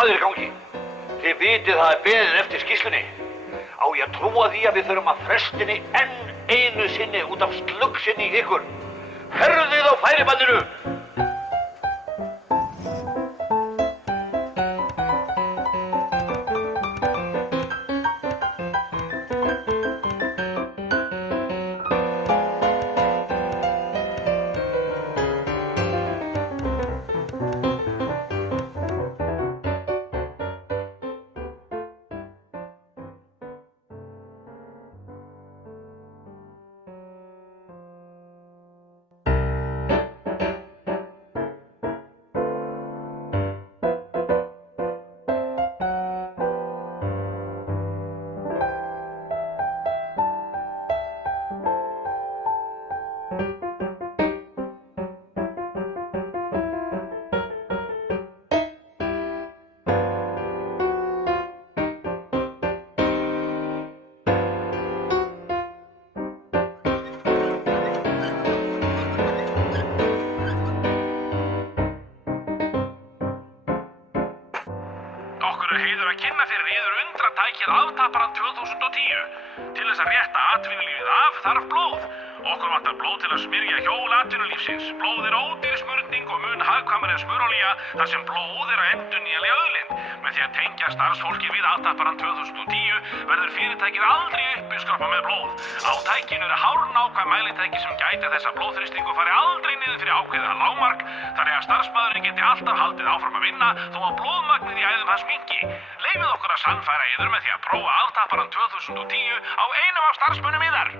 Hvað í gangi? Þið vitið það beðið eftir skýrslunni. Á ég að trúa því að við þurfum að fresta henni enn einu sinni út af slugsinni í ykkur. Herðið á færibandinu! Heiður að kynna fyrir yður undratækið Aftapparann 2010. Til þess að rétta atvinnulífið af þarf blóð. Okkur vantar blóð til að smyrja hjól atvinnulífsins. Blóð er ódýr smurning og mun hagkvæmari en smurolía þar sem blóð er að endurnýjanleg auðlind. Með því að tengja starfsfólki við Aftapparann 2010 verður fyrirtækið aldrei uppskroppa með blóð. Á tækinu eru hárnákvæm mælitæki sem gæta þess að blóðþrýstingur fari aldrei niður fyrir ákveðið lágmark, þannig að starfsmaðurinn geti alltaf haldið áfram að vinna þó að blóðmagnið í æðum hans minnki. Leyfið okkur að sannfæra yður með því að prófa Aftapparann 2010 á einum af starfsmönnum yðar.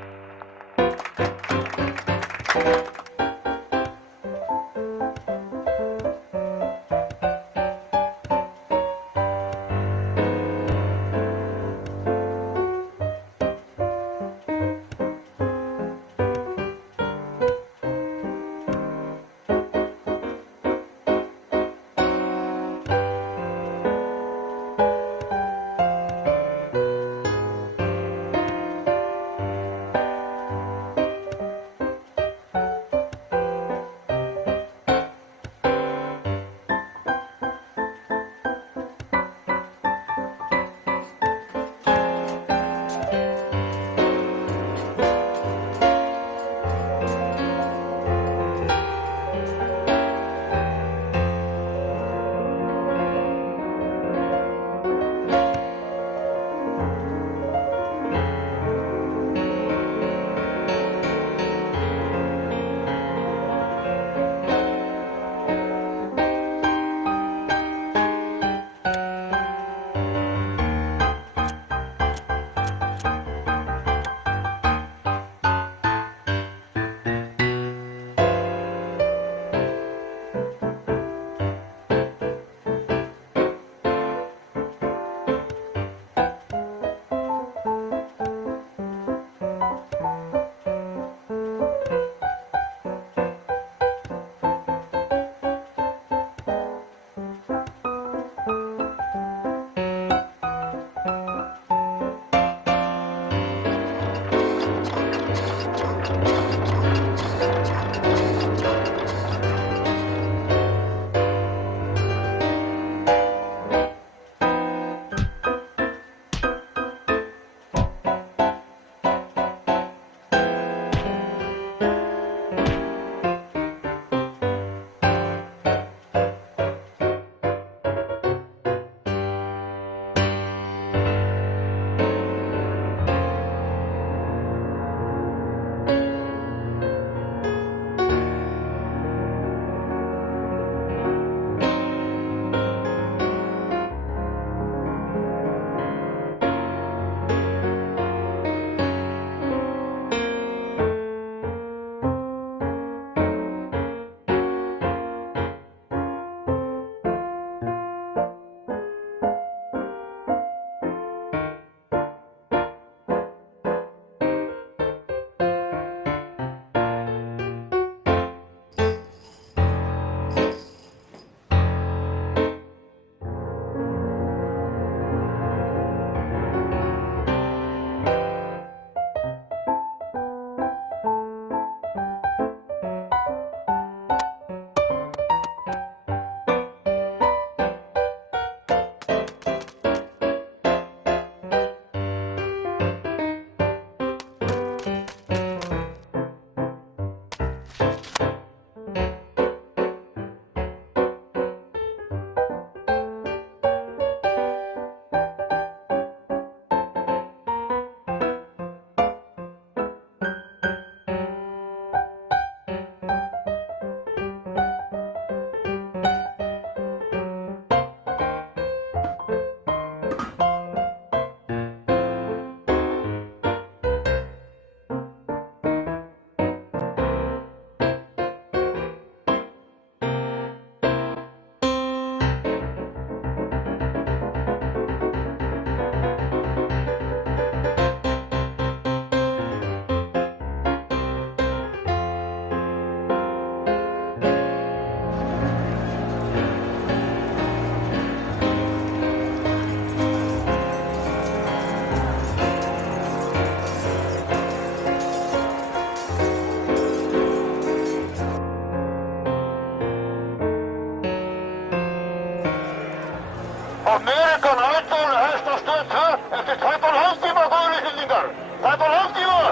American Idol hefst á Stöð 2 eftir tæpan hálftíma, góðir Íslendingar. Tæpan hálftíma!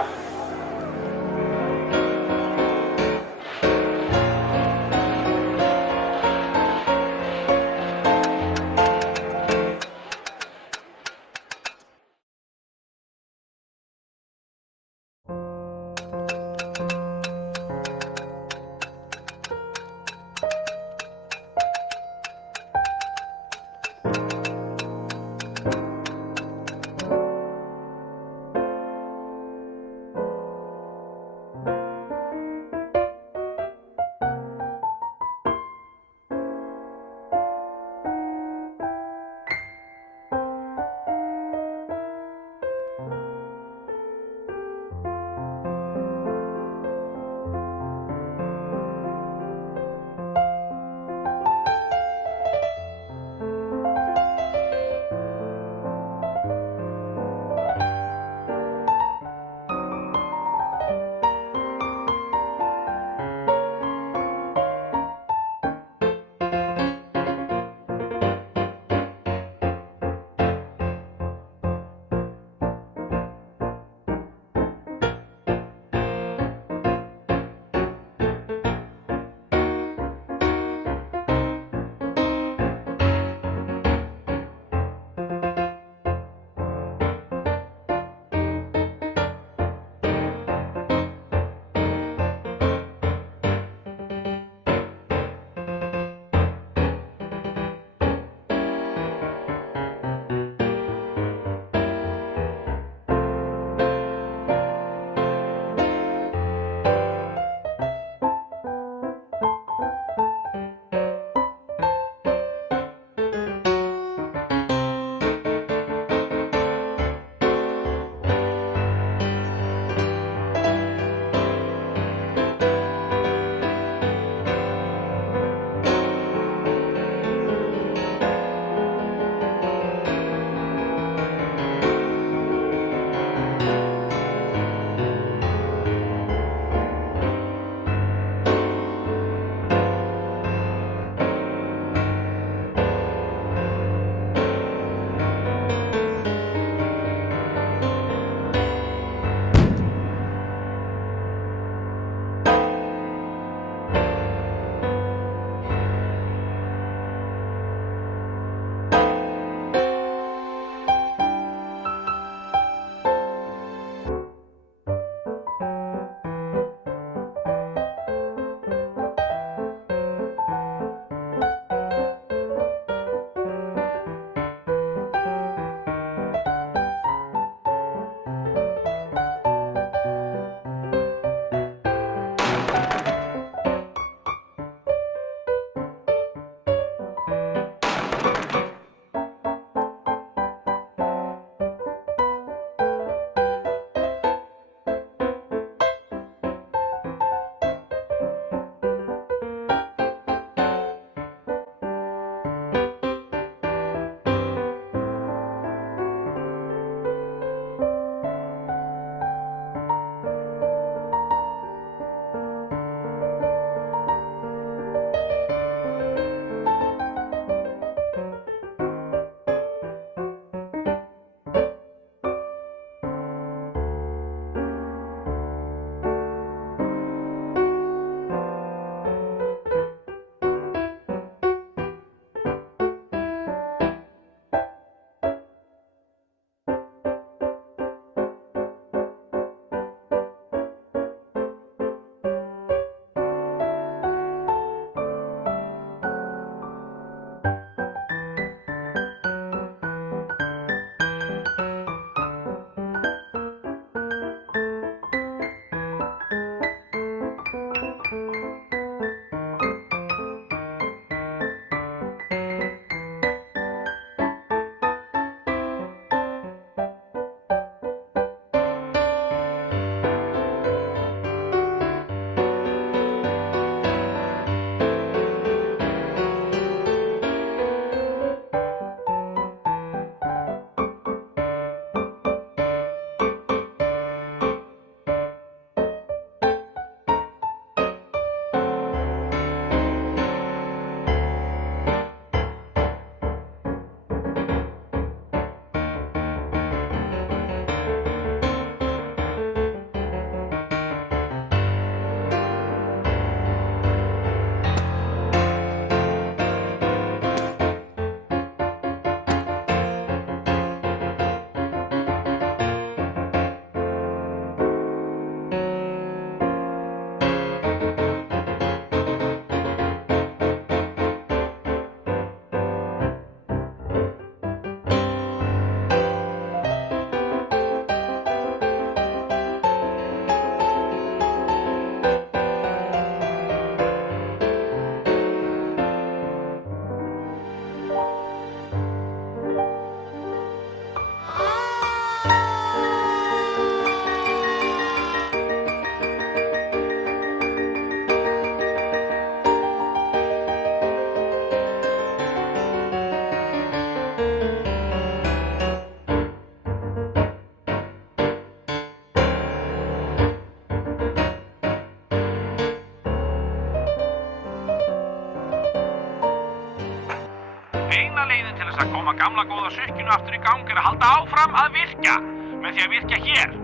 koma gamla góða sukkinu aftur í gang að halda áfram að virkja. Með því að virkja hér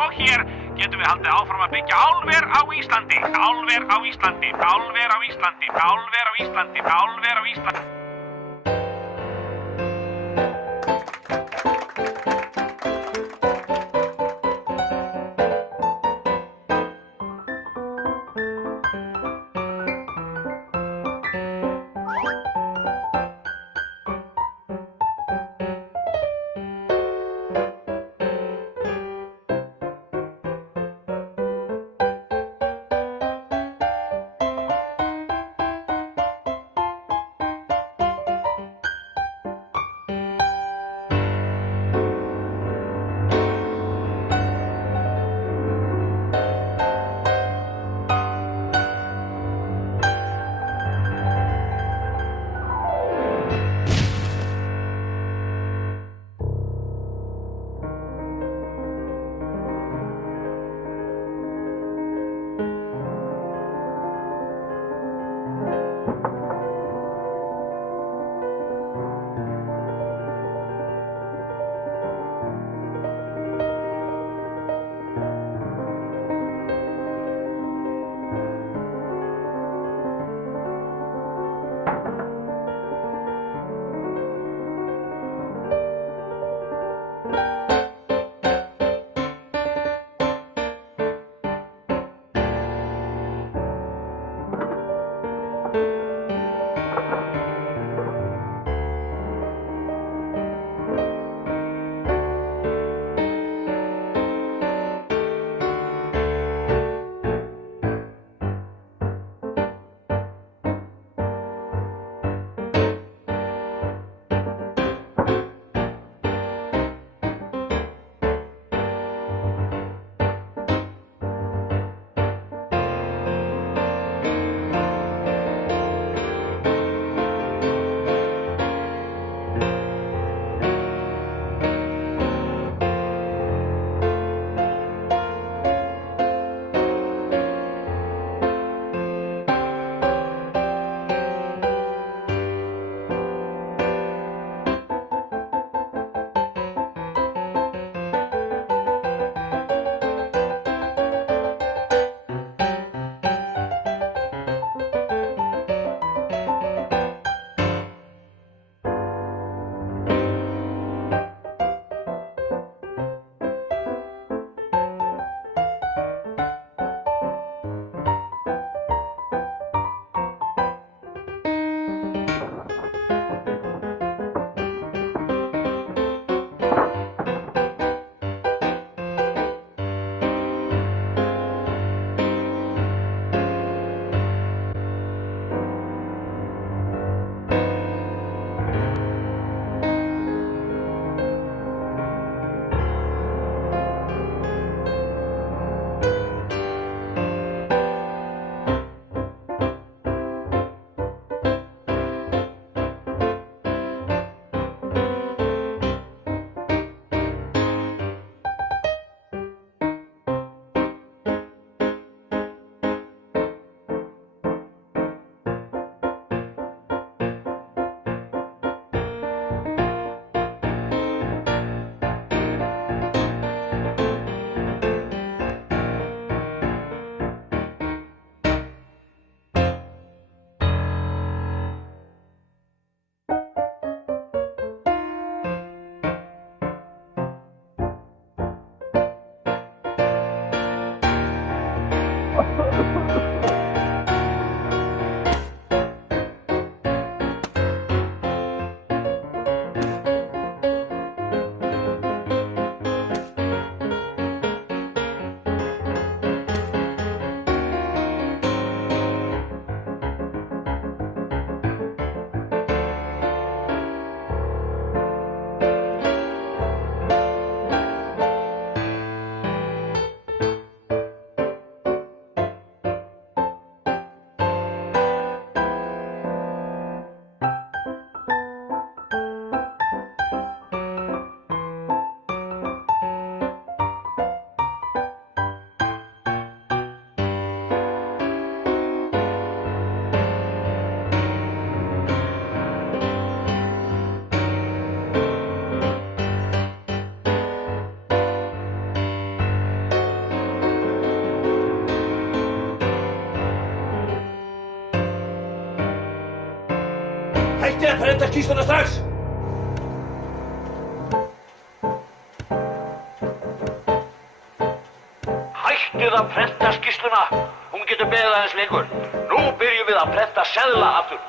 og hér getum við haldið áfram að byggja álver á Íslandi. Álver á Íslandi. Hættið að prenta skýrsluna strax! Hættið að prenta skýrsluna! Hún getur beðið aðeins lengur. Nú byrjum við að prenta seðla aftur.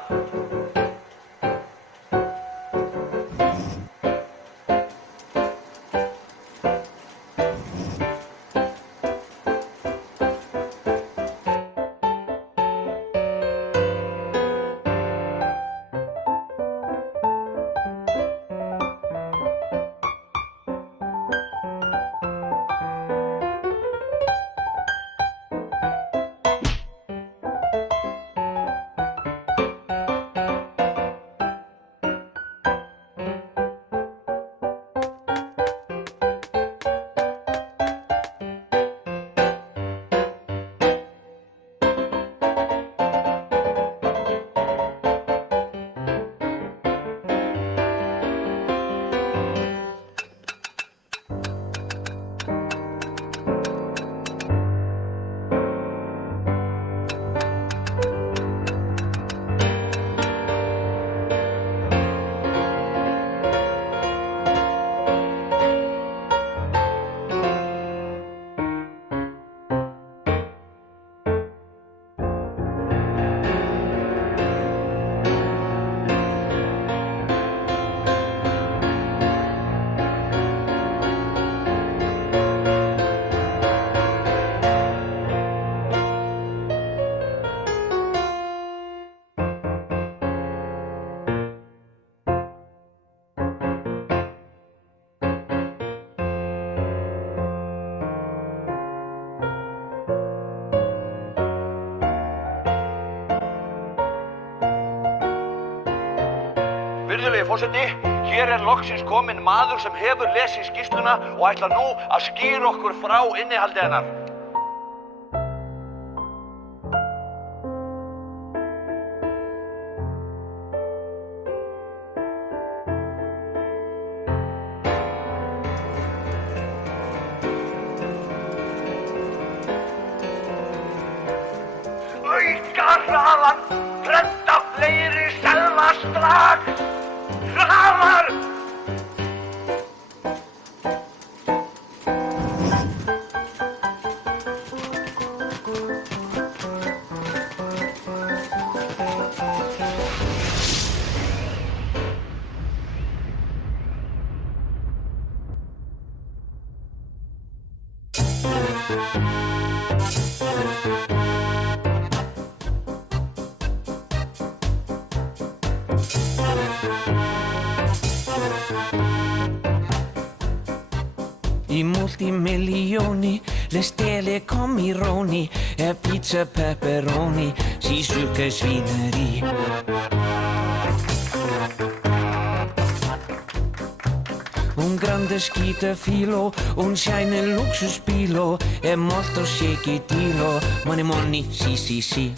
Virðulegi forseti, hér loksins kominn maður sem hefur lesið skýrsluna og ætlar nú að skýra okkur frá innihaldi hennar. Auka hraðan, prenta fleiri seðla strax! Hraðar! I multimillioni, le stelle con mironi e pizza pepperoni, si succa svineri. Un grande skitafilo, un shiny luxusbilo e molto shakedilo, money money, sì.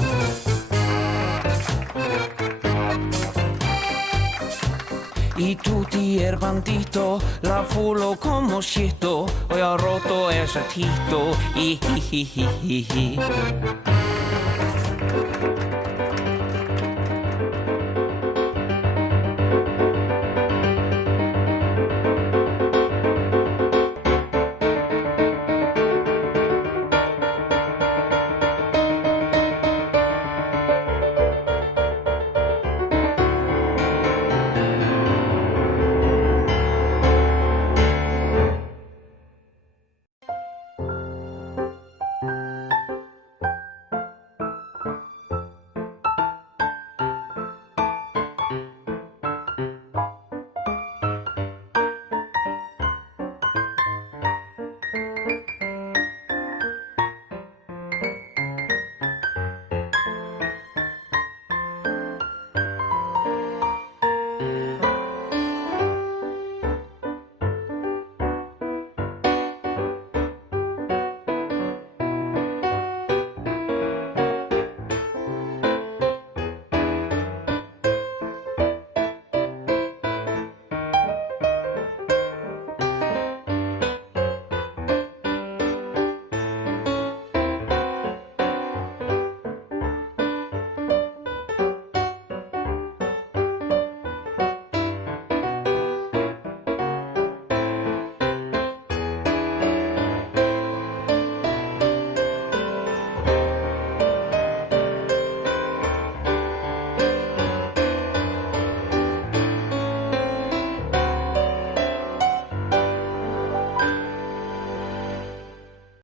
Y tutti er bandito, la fulo como shito, och jag roto esa tito, hi.